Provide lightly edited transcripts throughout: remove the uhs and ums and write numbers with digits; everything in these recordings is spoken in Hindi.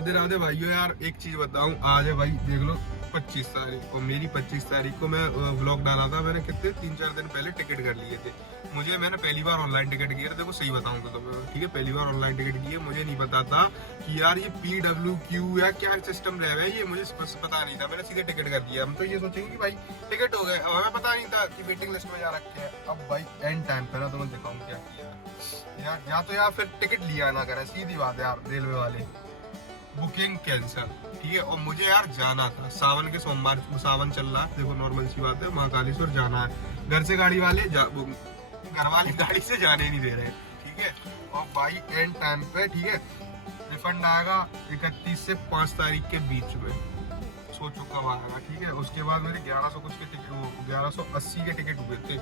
राधे राधे भाइयों। यार एक चीज बताऊं, आज है भाई देख लो 25 तारीख और मेरी 25 तारीख को मैं व्लॉग डाला था। मैंने कितने 3-4 दिन पहले टिकट कर लिए थे। मैंने पहली बार ऑनलाइन टिकट किया। देखो सही बताऊं तो ठीक है, पहली बार ऑनलाइन टिकट किया। मुझे नहीं पता था कि यार ये PWQ या क्या सिस्टम रह है, ये मुझे पता नहीं था। मैंने सीधे टिकट कर दिया। हम तो ये सोचेंगे कि भाई टिकट हो गए, हमें पता नहीं था कि वेटिंग लिस्ट में जा रखे हैं। अब भाई एंड टाइम पे ना तो मैं दिखाऊं क्या किया यार। या तो यार फिर टिकट लिया ना करें, सीधी बात है यार। रेलवे वाले बुकिंग कैंसिल, ठीक है। और मुझे यार जाना था सावन के सोमवार, सावन चल रहा है। देखो नॉर्मल सी बात है, महाकालेश्वर जाना है। घर से गाड़ी वाले घर वाले गाड़ी से जाने नहीं दे रहे, ठीक है। और भाई एंड टाइम पे, ठीक है, रिफंड आएगा 31 से 5 तारीख के बीच में। सोचो कब आएगा, ठीक है। उसके बाद मेरे 1100 कुछ के टिकट, वो 1180 के टिकट हुए थे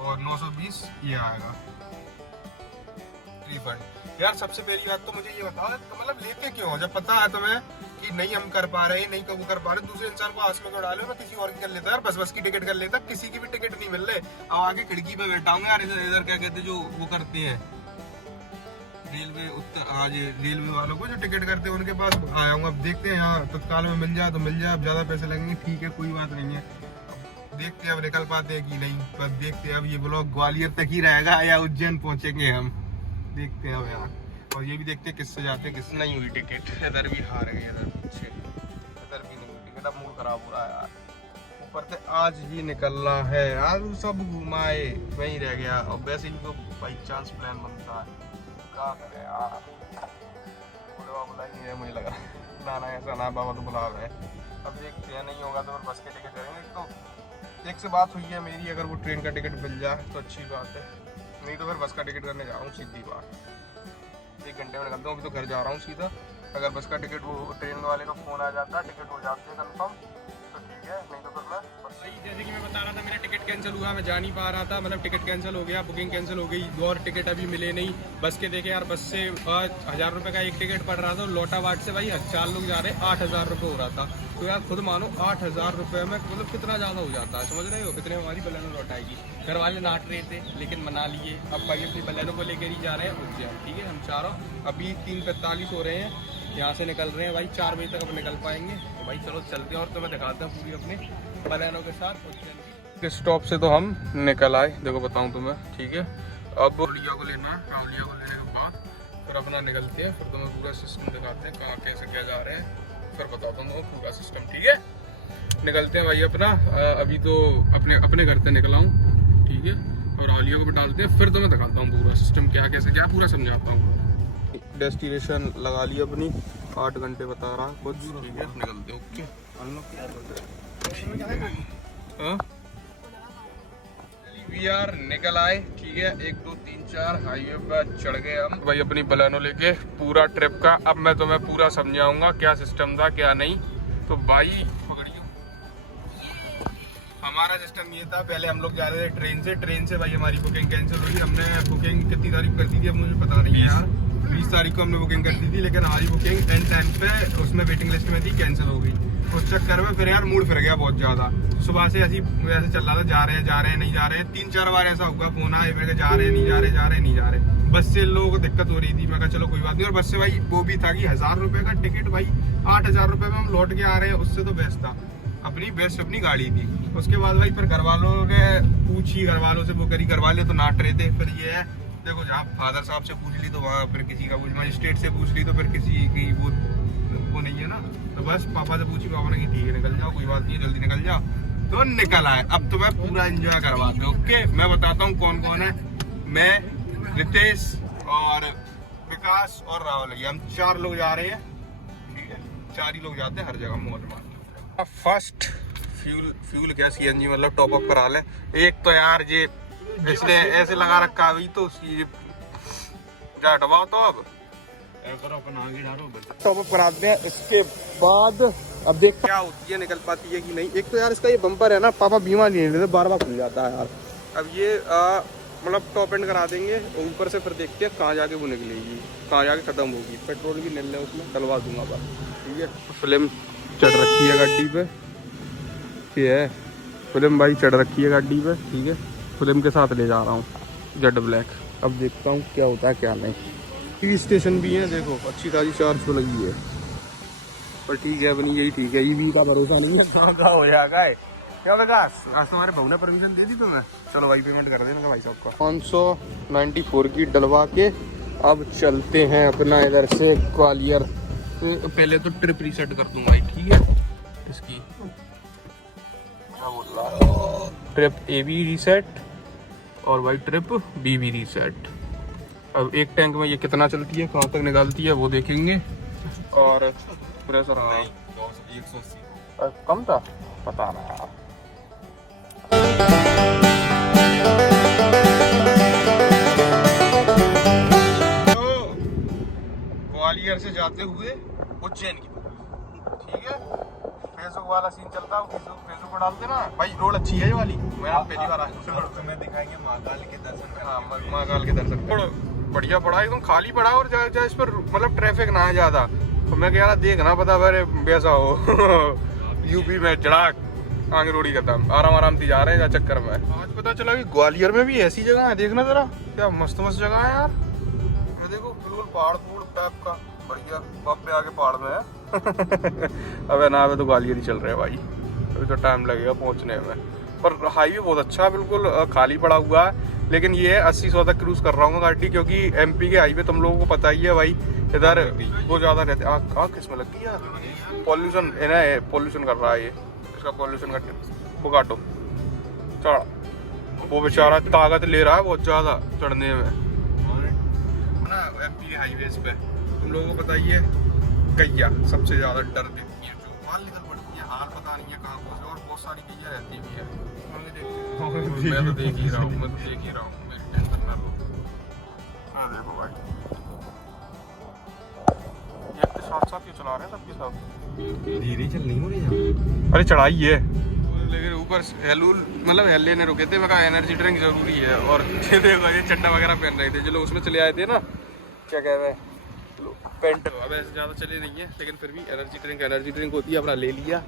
और 920 ये आएगा रिफंड। यार सबसे पहली बात तो मुझे ये बताओ, तो मतलब लेते क्यों हो जब पता है तुम्हें कि नहीं हम कर पा रहे, नहीं कब कर पा रहे। दूसरे इंसान को आस में क्यों डालो। मैं किसी और की कर लेता यार, बस की टिकट कर लेता। किसी की भी टिकट नहीं मिल रहे। अब आगे खिड़की पे बैठा हूँ यार, इधर क्या कहते जो वो करते हैं रेलवे आज रेलवे वालों को जो टिकट करते हैं उनके पास आया हूँ। अब देखते हैं यहाँ तत्काल में मिल जाए तो मिल जाए। अब ज्यादा पैसे लगेंगे, ठीक है, कोई बात नहीं है। देखते हैं अब निकल पाते हैं कि नहीं। पर देखते हैं अब ये ब्लॉग ग्वालियर तक ही रहेगा या उज्जैन पहुंचेंगे हम, देखते हैं अब यार। और ये भी देखते हैं किससे जाते हैं, किससे नहीं हुई टिकट। इधर भी हार गए, इधर पीछे, इधर भी नहीं हुई टिकट। अब मूड खराब हो रहा है यार। ऊपर से आज ही निकलना है, आज सब घुमाए वहीं रह गया। और वैसे ही तो बाई चांस प्लान बनता है, क्या करे यार। बुला ही नहीं है, मुझे लग रहा है ना ऐसा ना बाबा तो बुला रहे हैं। अब देखते हैं, नहीं होगा तो फिर बस के टिकट करेंगे। तो एक से बात हुई है मेरी, अगर वो ट्रेन का टिकट मिल जाए तो अच्छी बात है, नहीं तो फिर बस का टिकट करने जा रहा हूँ सीधी बात। 1 घंटे में निकलता हूँ, अभी तो घर जा रहा हूँ सीधा। अगर बस का टिकट, वो ट्रेन वाले का फोन आ जाता है, टिकट हो जाती है कंफर्म तो ठीक है, नहीं तो फिर मैं जैसे कि मैं बता रहा था मेरा टिकट कैंसिल हुआ। मैं जा नहीं पा रहा था, मतलब टिकट कैंसिल हो गया, बुकिंग कैंसिल हो गई। और टिकट अभी मिले नहीं। बस के देखे यार, बस से 1000 रुपये का एक टिकट पड़ रहा था। लौटावाट से भाई 4 लोग जा रहे हैं, 8000 रुपये हो रहा था। तो यार खुद मानो 8000 रुपये में मतलब कितना ज़्यादा हो जाता है, समझ रहे हो। कितने हमारी बलेनो लौटाएगी। घर वाले नाट रहे थे लेकिन मना लिए। अब भाई अपनी बलेनो को लेकर ही जा रहे हैं उज्जैन, ठीक है। हम चारों अभी 3:45 हो रहे हैं, यहाँ से निकल रहे हैं भाई 4 बजे तक अब निकल पाएंगे। तो भाई चलो चलते हैं और तुम्हें दिखाते हैं पूरी अपने बलेनो के साथ उज्जैन के स्टॉप से। तो हम निकल आए, देखो बताऊँ तुम्हें, ठीक है। अब राहुलिया को लेना है, राहुलिया को लेने के बाद फिर अपना निकलते हैं। फिर तुम्हें पूरा सिस्टम दिखाते हैं कहाँ कैसे क्या जा रहे हैं, फिर बताता हूँ पूरा सिस्टम, ठीक है। निकलते हैं भाई अपना। अभी तो अपने घर से निकला हूँ, ठीक है। और राहुलिया को बैठाते हैं, फिर तुम्हें दिखाता हूँ पूरा सिस्टम क्या कैसे क्या, पूरा समझाता हूँ। डेस्टिनेशन लगा ली अपनी, 8 घंटे बता रहा कुछ, ठीक है। निकलते ओके। वी आर निकल आए, ठीक है। 1 2 3 4 हाईवे पर चढ़ गए हम भाई अपनी बलेनो लेके पूरा ट्रिप का। अब मैं तुम्हें पूरा समझाऊंगा क्या सिस्टम था क्या नहीं। तो भाई पकड़ियो, हमारा सिस्टम ये था, पहले हम लोग जा रहे थे ट्रेन से भाई हमारी बुकिंग कैंसिल हुई। हमने बुकिंग कितनी तारीख कर दी थी अब मुझे पता नहीं है यार, 20 तारीख को हमने बुकिंग कर दी थी। लेकिन हमारी बुकिंग एंड टाइम पे उसमें वेटिंग लिस्ट में थी, कैंसिल हो गई। उस चक्कर में फिर यार मूड फिर गया बहुत ज्यादा। सुबह से ऐसे चल रहा था, जा रहे हैं नहीं जा रहे। 3-4 बार ऐसा हुआ, फोन आए मेरे, जा रहे नहीं जा रहे। बस से लोगों को दिक्कत हो रही थी। मैं कहा चलो कोई बात नहीं। और बस से भाई वो भी था कि 1000 रुपये का टिकट, भाई 8000 रुपये में हम लौट के आ रहे हैं, उससे तो बेस्ट था। अपनी गाड़ी थी। उसके बाद भाई फिर घर वालों ने पूछी, घर वालों से वो करी, घर वाले तो नाट रहे थे। फिर ये है देखो, जहाँ फादर साहब से पूछ ली तो वहाँ फिर किसी का पूछ, मजिस्ट्रेट से पूछ ली तो फिर किसी की वो नहीं है ना। तो बस पापा से पूछी, पापा ने कि ठीक है निकल जाओ, कोई बात नहीं है, जल्दी निकल जाओ। तो निकल आए। अब तो मैं पूरा एंजॉय करवाते हैं, ओके। मैं बताता हूँ कौन कौन है। मैं, रितेश और विकास और राहुल, हम 4 लोग जा रहे हैं, ठीक है। 4 ही लोग जाते हैं हर जगह मौज मार। फर्स्ट फ्यूल क्या CNG मतलब टॉप अप करा ले। एक तो यार ये इसने ऐसे लगा रखा अभी तो जा दबाओ तो अब टॉप अप कराते हैं। इसके बाद अब देख क्या होती है, निकल पाती है कि नहीं। एक तो यार इसका ये बम्पर है ना, पापा बीमा नहीं लेते, बार खुल जाता है यार। अब ये मतलब टॉप एंड करा देंगे ऊपर से, फिर देखते हैं कहाँ जाके वो निकलेगी, कहाँ जाके खत्म होगी। पेट्रोल भी मिलने उसमें डलवा दूंगा बस, ठीक है। फिल्म चढ़ रखी है गाड़ी पे, ये है फिल्म भाई चढ़ रखी है गाड़ी पे, ठीक है। फिल्म के साथ ले जा रहा हूँ जेड ब्लैक। अब देखता हूँ क्या होता है क्या नहीं। टीवी स्टेशन भी है, देखो अच्छी खासी चार्ज तो लगी है। पर ठीक है, अपनी यही ठीक है, ईवी का भरोसा नहीं है, कहाँ हो जाएगा। क्या विकास, आज तुम्हारे भाऊ ने परमिशन दे दी तुम्हें? चलो भाई पेमेंट कर देना भाई साहब का। 594 की डलवा के अब चलते हैं अपना इधर से ग्वालियर। तो पहले तो ट्रिप रीसेट कर दूंगा भाई, ठीक है। इसकी क्या बोल रहा, ट्रिप ए बी रीसेट और भाई ट्रिप बी बी रीसेट। अब एक टैंक में ये कितना चलती है, कहाँ तक निकालती है वो देखेंगे। और प्रेशर हाँ 180 कम था, पता रहा। ग्वालियर से जाते हुए उज्जैन की, ठीक है। फेसबुक वाला सीन चलता है, फेसबुक पर डालते ना भाई, रोड अच्छी है ये वाली। मैं आप पहली बार आया, तुम्हें दिखाएंगे महाकाल के दर्शन। हाँ महाकाल के दर्शन, बढ़िया पड़ा, एकदम खाली पड़ा और जहाँ इस पर मतलब ट्रैफिक ना है ज्यादा। तो मैं कह रहा देखना पता मेरे वैसा हो यूपी में चढ़ाक आगे रोड़ी खत्म, आराम आराम से जा रहे हैं चक्कर में। आज पता चला कि ग्वालियर में भी ऐसी जगह है, देखना जरा क्या मस्त मस्त जगह है यार। ये देखो बिल्कुल पहाड़ फूड़ टाइप का, बढ़िया। बाप पे आगे पहाड़ में है अबे ना अबे तो ग्वालियर ही चल रहे हैं भाई, अभी तो टाइम लगेगा पहुंचने में। पर हाईवे बहुत अच्छा है, बिल्कुल खाली पड़ा हुआ है। लेकिन ये 80-100 तक क्रूज कर रहा हूँ गाड़ी, क्योंकि एमपी के हाईवे तुम लोगों को पता ही है भाई, इधर वो ज्यादा रहते। आँख किसमें लग गई यार, पॉल्यूशन पॉल्यूशन कर रहा है ये, इसका पॉल्यूशन का वो काटो। चढ़ा, वो बेचारा ताकत ले रहा है बहुत ज्यादा चढ़ने में ना। एमपी हाईवे पे तुम लोगों को पता ही है, गैया सबसे ज्यादा डर देती है, जो माल निकल पड़ती है, हाल पता नहीं है कहाँ पहुंचे। और बहुत सारी गैया रहती भी है, मैं तो देख ही रहा हूँ, मेरी टेंशन ना लो। हाँ देखो भाई, ये अपने साथ साथ ही चला रहे हैं सबके सब, धीरे चलनी हो रही। अरे चढ़ाई है, लेकिन ऊपर हेलूल मतलब हेले ने रुके थे, मैं कहा एनर्जी ड्रिंक जरूरी है। और ये देखो ये चड्डा वगैरह पहन रहे थे जो लोग उसमें चले आए थे ना, क्या कह रहे हैं पेंट। अब ऐसे ज़्यादा चले नहीं है, लेकिन फिर भी एनर्जी ड्रिंक होती है, अपना ले लिया,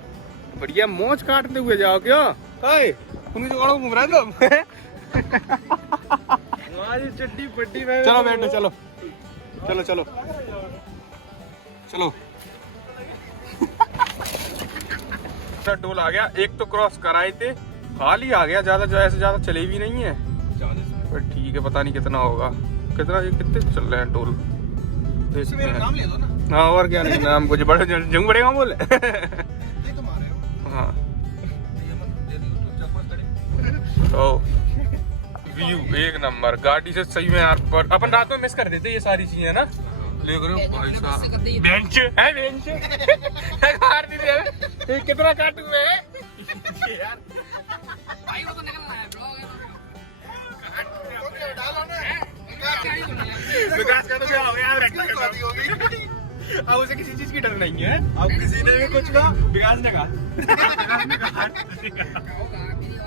बढ़िया मौज काटते हुए जाओ। क्या उन्हीं जगहों घूम रहे तुम चड्डी पट्टी में। चलो बैठो, चलो चलो चलो चलो टोल आ गया, एक तो क्रॉस कराए थे, खाली आ गया, ज्यादा चले भी नहीं है। पर ठीक है, पता नहीं कितना होगा, कितने चल रहे हैं टोल, मेरा नाम ले दो ना। हाँ और क्या, नहीं नाम कुछ बड़े जंग बड़ेगा बोले हाँ। तो व्यू एक नंबर, गाड़ी से सही में यार। पर अपन रात में मिस कर देते ये सारी चीजें ना, ले रहे हो भाई साहब। बेंच है, बेंच मार दी रे, कितना काटू है यार भाई, वो तो निकलना है ब्रो, डालो ना विकास का तो क्या हो गया, शादी हो गई। अब उसे किसी चीज की डर नहीं है, अब किसी ने भी कुछ कहा विकास ने कहा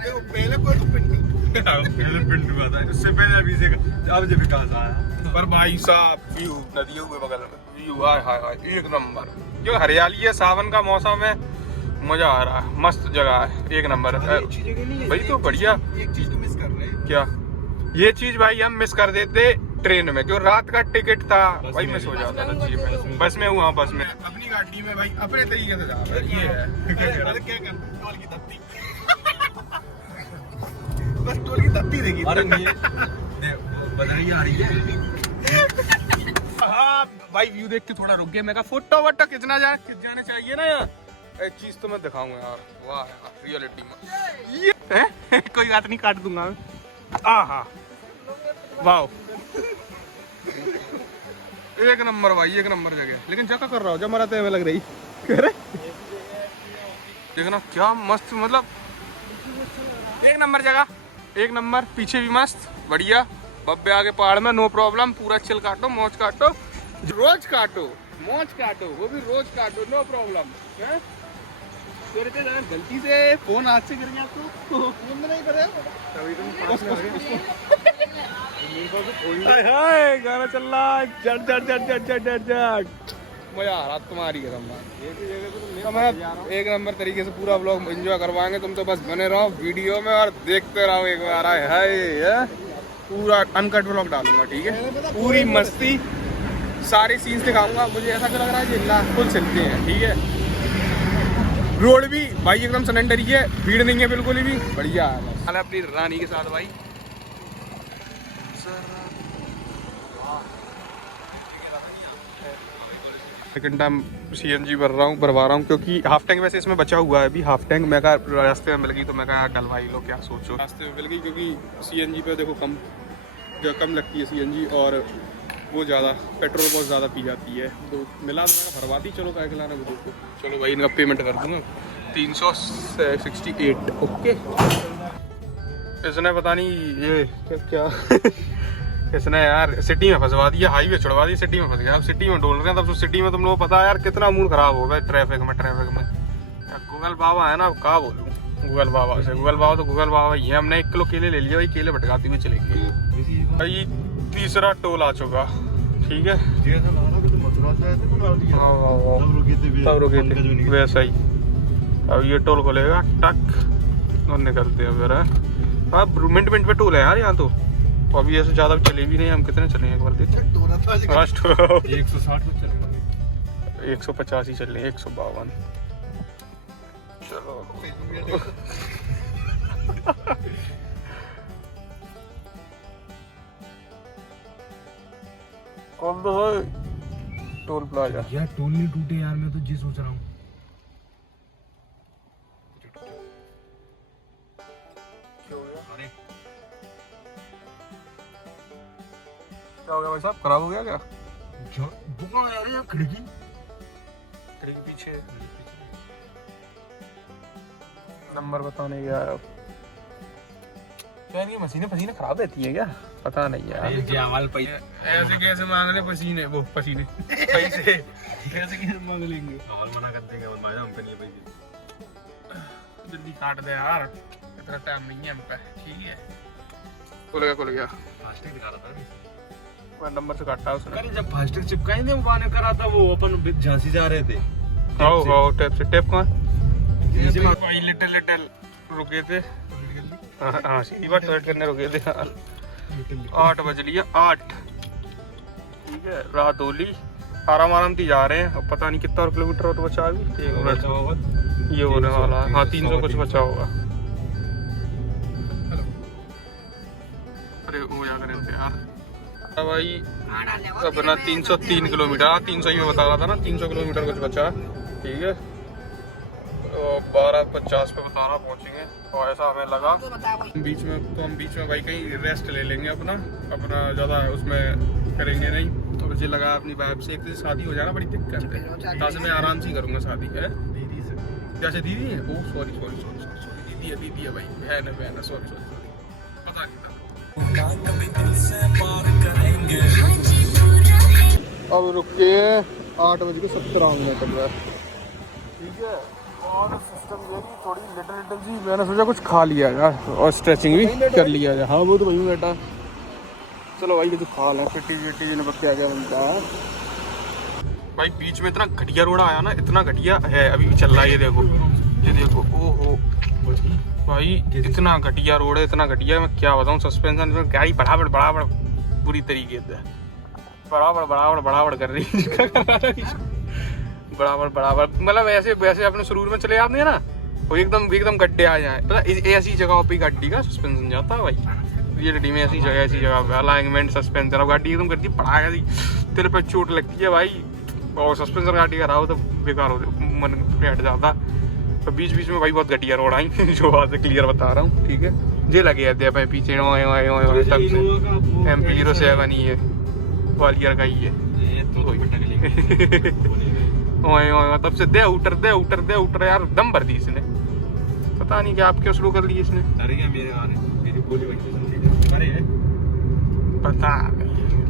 पहले कोई तो पिंटू हुआ था, उससे पहले अभी से अब जब विकास आया। पर भाई साहब व्यू नदियों के बगल में व्यू, हाय हाय हाय एक नंबर। जो हरियाली है, सावन का मौसम है, मजा आ रहा है, मस्त जगह है, एक नंबर है भाई। तो बढ़िया, एक चीज तो मिस कर रहे हैं। क्या? ये चीज भाई हम मिस कर देते ट्रेन में, जो रात का टिकट था भाई मिस हो जाता था। बस में हुआ, बस में अपनी गाड़ी में भाई अपने तरीके से जा रहा है। ये है क्या कर टोल की तत्ती बस टोल की तत्ती देखी। अरे नहीं बधाई आ रही है। हाँ भाई व्यू देख के थोड़ा रुक गया, मैं कहा फोटो वोटो खिंचना जाने चाहिए ना यार। एक चीज तो मैं दिखाऊंगा यार, वाह यार रियलिटी में ये कोई बात नहीं, काट दूंगा मैं। आहा वाह एक नंबर भाई, एक नंबर जगह। लेकिन जगह कर रहा हूँ जब मरा तो लग रही देखना क्या मस्त, मतलब एक नंबर जगह, एक नंबर। पीछे भी मस्त बढ़िया, बब्बे आगे पहाड़ में नो प्रॉब्लम, पूरा चिल काटो, मौज काटो, रोज काटो, मौज काटो, वो भी रोज काटो, नो प्रॉब्लम। गलती से फोन हाथ से गिर गया तो फोन नहीं करे, गाना चल रहा है, जट जट जट जट जट जट जट, मजा आ रहा तुम्हारी कसम। एक नंबर तरीके से पूरा व्लॉग एंजॉय करवाएंगे, तुम तो बस बने रहो वीडियो में और देखते रहो। एक बार है पूरा अनकट व्लॉग डालूंगा, ठीक है, पूरी मस्ती, सारे सीन्स दिखाऊंगा। मुझे ऐसा लग रहा है कि फुल चलते हैं, ठीक है। रोड भी भाई एकदम सलेंडर ही है, भीड़ नहीं है बिल्कुल भी, बढ़िया है अपनी रानी के साथ भाई। सेकंड टाइम CNG भरवा रहा हूँ क्योंकि हाफ टैंक वैसे इसमें बचा हुआ है अभी, हाफ टैंक मैं कहा रास्ते में मिल गई तो मैं कहा कल भाई लोग क्या सोचो, रास्ते में मिल गई क्योंकि CNG पे देखो कम लगती है CNG और वो ज़्यादा पेट्रोल बहुत ज़्यादा पी जाती है, तो मिला तो मैं भरवाती, चलो क्या खिलाना वो देखो। चलो भाई इनका पेमेंट कर दूँगा 368। ओके इसने पता नहीं ये क्या इसने यार सिटी में फंसवा दिया, हाईवे छुड़वा दी, सिटी में फंस गया। अब सिटी में डोल रहे हैं, तब तो सिटी में तुम लोगों को पता है यार कितना मूड खराब हो गया ट्रैफिक में। गूगल बाबा है ना, क्या बोलूँ गूगल बाबा से, गूगल बाबा ही है। हमने 1 किलो केले ले लिया भाई, केले भटकाते हुए चलेंगे भाई। तीसरा टोल आ चुका, ठीक है तब रुके थे वैसा ही। अब ये टोल खोलेगा टक और निकलते हैं फिर। अब मिनट पे टोल है यार यहाँ तो, अभी ऐसे ज्यादा चले भी नहीं। हम कितने चले एक बार देखते 160 चले, 150 ही चल रहे, 152। चलो कौन तो है टोल प्लाजा यार, टोल नहीं टूटे यार, मैं तो जी सोच रहा हूँ। क्या हो गया भाई साहब, खराब हो गया क्या? दुकान यार यहाँ खिड़की पीछे नंबर बताने गया क्या, इनकी मशीनें खराब रहती है क्या? पता नहीं यार, ऐसे कैसे मांग रहे पसीने, वो पसीने पैसे कैसे मांग लेंगे? मना कर देंगे हम पे नहीं पैसे, जल्दी काट दे यार, इतना टाइम नहीं है हम पे। ठीक है खुल गया फास्टैग दिखा रहा था, नंबर से काटा उसने। अरे जब फास्टैग चिपकाई ने वाने करा था, वो अपन झांसी जा रहे थे। आओ टेप कौन लिटिल रुके थे। हाँ सीधी बात टॉयलेट करने रुके थे। 8 बज लिया 8, ठीक है रात होली, आराम से जा रहे हैं। अब पता नहीं कितना और किलोमीटर और बचा अभी, ये होने वाला है। हाँ 300 कुछ बचा होगा। अरे हो जा करें यार भाई, अपना 303 किलोमीटर, 300 ही मैं बता रहा था ना, 300 किलोमीटर कुछ बचा, ठीक है। 12:50 पे बता रहा पहुँचेंगे, और ऐसा हमें लगा बीच में भाई कहीं रेस्ट ले लेंगे अपना ज़्यादा उसमें करेंगे नहीं। तो मुझे लगा अपनी वाइफ से, एक तो शादी हो जाना बड़ी दिक्कत है, ताकि मैं आराम से करूँगा शादी है। जैसे दीदी है, ओ सॉरी दीदी है भाई, बहन है, सॉरी पता नहीं था। अब रुके 8:17 मिनट, ठीक है। और सिस्टम ये नहीं, थोड़ी लिटिल जी मैंने सोचा कुछ खा लिया यार, और स्ट्रेचिंग भी कर लिया जाए। हाँ वो तो वही बेटा, चलो भाई ये तो खा लें, फिटी ने क्या बनता है भाई। बीच में इतना घटिया रोड आया ना, इतना घटिया है, अभी भी चल रहा है। ये देखो ओहो भाई, इतना घटिया रोड है, इतना घटिया, मैं क्या बताऊँ। सस्पेंशन में गाड़ी बराबर पूरी तरीके से बराबर कर रही है बराबर मतलब ऐसे अपने शुरू में चले जाते हैं ना, वो एकदम गड्ढे आ जाए। पता ऐसी जगह पे गाड़ी का सस्पेंशन जाता है भाई, रियलिटी में ऐसी जगह पे अलाइनमेंट सस्पेंशन। अब गाड़ी एकदम करती पड़ा गई, तेरे पे चोट लगती है भाई, और सस्पेंशन गाड़ी का रहा हो तो बेकार हो, मन हट जाता। तो बीच में भाई बहुत घटिया रोड आई जो बात है क्लियर बता रहा हूँ, ठीक है। जे लगे जाते हैं पीछे MP07 ही है, ग्वालियर का ही है। तब से दे उतर यार, दम भर दी इसने, पता नहीं क्या आप क्यों शुरू कर दिए इसने। पता नहीं,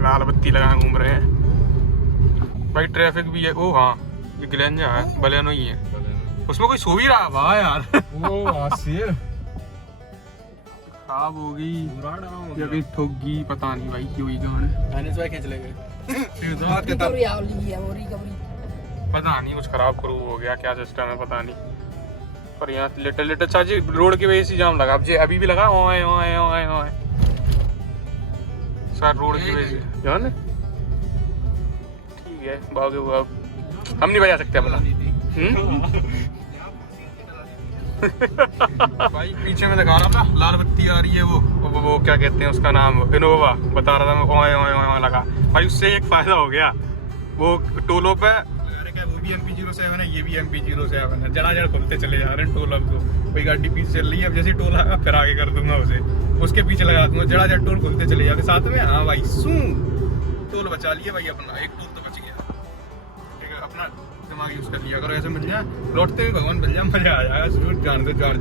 लाल बत्ती लगा घूम रहे हैं भाई। ट्रैफिक भी है। ओ हाँ ये ग्लेंजा है, बलेनो ही है, उसमें कोई सो भी रहा वाह यार। खराब हो गई या कहीं ठोक गई, पता नहीं भाई क्यों ही गाने खींच ले गए। पता नहीं कुछ खराब हो गया, क्या सिस्टम है पता नहीं। पर यहाँ लिटिल चाची रोड की वजह से जाम लगा, अब अभी भी लगा ओए सर रोड की वजह से जान। ठीक है भागे हम नहीं बजा सकते अपना। भाई पीछे में दिखा रहा था लाल बत्ती आ रही है, वो क्या कहते हैं उसका नाम, इनोवा बता रहा था मैं, ओए ओए ओए लगा भाई। उससे एक फायदा हो गया, वो टोलों पे वो भी MP07 है, ये भी MP07 है, जड़ा जड़ खुलते चले जा रहे हैं टोल। अब तो कोई गाड़ी पीछे चल रही है, अब जैसे टोल आएगा फिर आगे कर दूंगा उसे, उसके पीछे लगा दूंगा, जड़ा जड़ टोल खुलते चले जाते साथ में। हाँ भाई सू टोल बचा लिया भाई अपना, एक टोल तो बच गया। ठीक है, अपना दिमाग यूज कर लिया करो, ऐसे मिल जाए लौटते हुए भगवान मिल जाए, मजा आ जाएगा। जरूर जान दो जार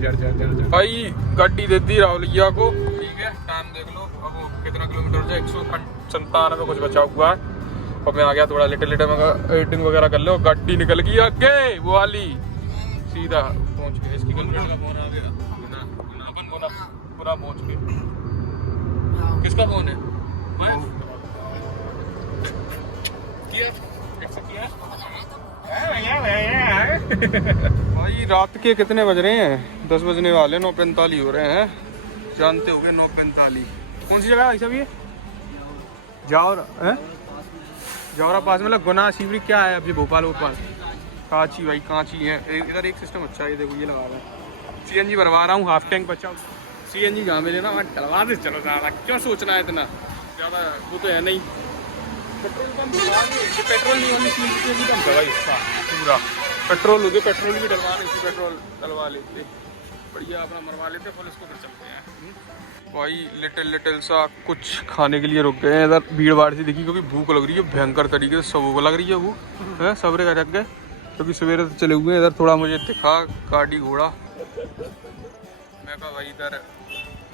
भाई। गाड़ी दे दी राहुलिया को, ठीक है टाइम देख लो अब वो कितना किलोमीटर है, 197 कुछ बचा हुआ है। और मैं आ गया थोड़ा लिटिल में एडिटिंग वगैरह कर लो, गाड़ी निकल गई आगे वो वाली, सीधा पहुंच गए। इसकी गर्लफ्रेंड का फोन आ गया, पूरा पहुंच गए। किसका फोन है? भाई रात के कितने बज रहे हैं? 10 बजने वाले, 9:45 हो रहे हैं, जानते हो गए 9:45। कौन सी जगह है सब ये? जावरा पास मतलब गुना शिवरी क्या है अब ये भोपाल कांची भाई, कांची है। इधर एक सिस्टम अच्छा है, ये देखो ये लगा रहा है, CNG भरवा रहा हूँ, हाफ टैंक बचा। CNG कहाँ मिले ना, मैं डलवा दे चलो ज़्यादा, क्यों सोचना है इतना ज़्यादा, वो तो है नहीं। पेट्रोल पंप पेट्रोल नहीं होनी, CNG पंप है भाई इसका पूरा। पेट्रोल हो गया, पेट्रोल भी डलवा रहे थे, पेट्रोल डलवा लेते बढ़िया, अपना मरवा लेते, पुलिस को फिर चलते हैं भाई। लिटिल सा कुछ खाने के लिए रुक गए हैं, इधर भीड़ भाड़ से दिखी क्योंकि भूख लग रही है भयंकर तरीके से, सबको लग रही है भूख है, सबरे का रख गए क्योंकि सवेरे से चले हुए हैं। इधर थोड़ा मुझे दिखा गाड़ी घोड़ा, मैं कहा भाई इधर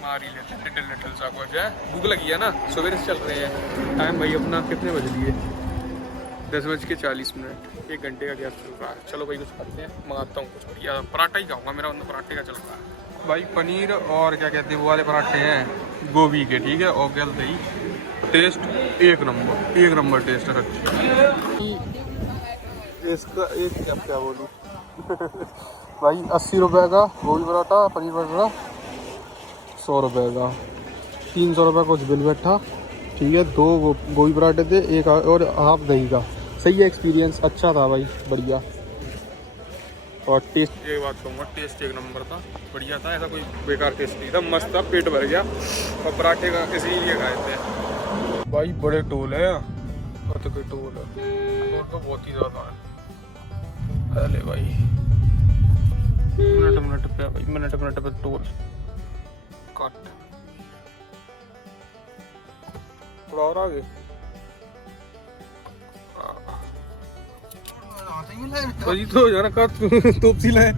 मार ही लेते लिटिल सा कुछ है, भूख लगी है ना, सवेरे से चल रहे हैं। टाइम भाई अपना कितने बज लिए? 10:40, 1 घंटे का गैस चल रहा है। चलो भाई कुछ करते हैं, मंगाता हूँ कुछ बढ़िया, पराठा ही खाऊंगा, मेरा मतलब पराठे का चल रहा है भाई। पनीर और क्या कहते हैं वो वाले पराठे हैं गोभी के, ठीक है, और गल दही, टेस्ट एक नंबर टेस्ट है सच्ची। इसका एक क्या बोलूँ भाई, 80 रुपये का गोभी पराठा, पनीर पराठा 100 रुपये का, 300 रुपये कुछ बिल बैठा, ठीक है। 2 गोभी पराठे थे, एक और हाफ दही का। सही है, एक्सपीरियंस अच्छा था भाई, बढ़िया। और टेस्ट, एक बात कहूँगा, टेस्ट एक नंबर था, बढ़िया था, ऐसा कोई बेकार टेस्ट नहीं था, मस्त था, पेट भर गया। और पराठे का इसीलिए खाए थे भाई। बड़े टोल है और तो कोई टोल है तो बहुत ही ज़्यादा है। अरे भाई मिनट पे टोल कट, थोड़ा और आगे वही तो जाना का तोप सी लाए